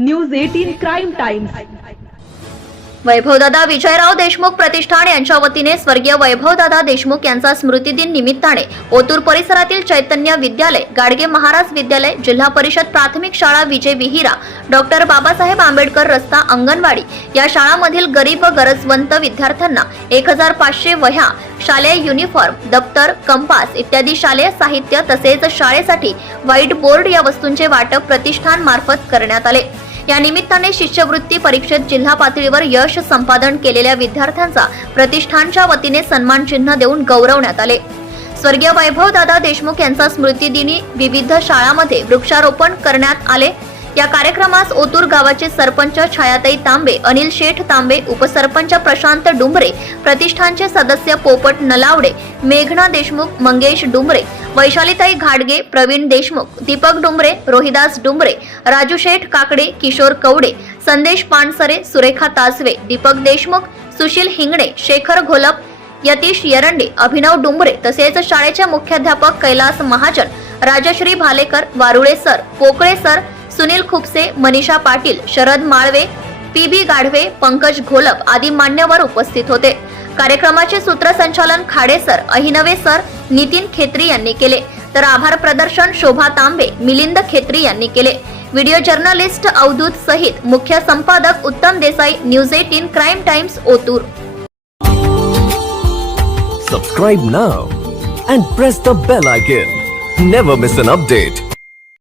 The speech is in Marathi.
News eighteen crime times. Vaibhavdada Vijayrao Deshmukh प्रतिष्ठान यांच्या वतीने स्वर्गीय वैभवदादा देशमुख यांचा स्मृतिदिन निमित्ताने ओतूर परिसरातील चैतन्य विद्यालय गाडगे महाराज विद्यालय जिल्हा परिषद प्राथमिक शाळा विजय विहिरा डॉक्टर बाबासाहेब आंबेडकर रस्ता अंगणवाडी या शाळांमधील गरीब व गरजवंत विद्यार्थ्यांना एक हजार पाचशे वह्या शालेय युनिफॉर्म दप्तर कंपास इत्यादी शालेय साहित्य तसेच शाळेसाठी व्हाईट बोर्ड या वस्तूंचे वाटप प्रतिष्ठान मार्फत करण्यात आले. या निमित्ताने शिष्यवृत्ती परीक्षेत जिल्हा पातळीवर यश संपादन केलेल्या विद्यार्थ्यांचा प्रतिष्ठानच्या वतीने सन्मान चिन्ह देऊन गौरवण्यात आले. स्वर्गीय वैभव दादा देशमुख यांचा स्मृतिदिनी विविध शाळांमध्ये वृक्षारोपण करण्यात आले. या कार्यक्रमास ओतूर गावाचे सरपंच छायाताई तांबे अनिल शेठ तांबे उपसरपंच प्रशांत डुंबरे प्रतिष्ठानचे सदस्य पोपट नलावडे मेघना देशमुख मंगेश डुंबरे वैशालीताई घाडगे प्रवीण देशमुख दीपक डुंबरे रोहिदास डुंबरे राजू शेठ काकडे किशोर कवडे संदेश पानसरे सुरेखा तासवे दीपक देशमुख सुशील हिंगणे शेखर घोलप यतीश येरंडे अभिनव डुंबरे तसेच शाळेचे मुख्याध्यापक Kailas Mahajan Rajashri Bhalekar Warule sir Pokale sir Sunil Khupse Manisha Patil Sharad Malve P B Gadhave Pankaj Gholap आदी मान्यवर उपस्थित होते. कार्यक्रमाचे सूत्रसंचालन खाडे सर अहिनवे सर नितीन खेत्री यांनी केले. तर आभार प्रदर्शन शोभा तांबे मिलिंद खेत्री यांनी केले. व्हिडिओ जर्नलिस्ट अवधूत सहित मुख्य संपादक Uttam Desai news eighteen crime times Otur. Subscribe now and press the bell icon never miss an update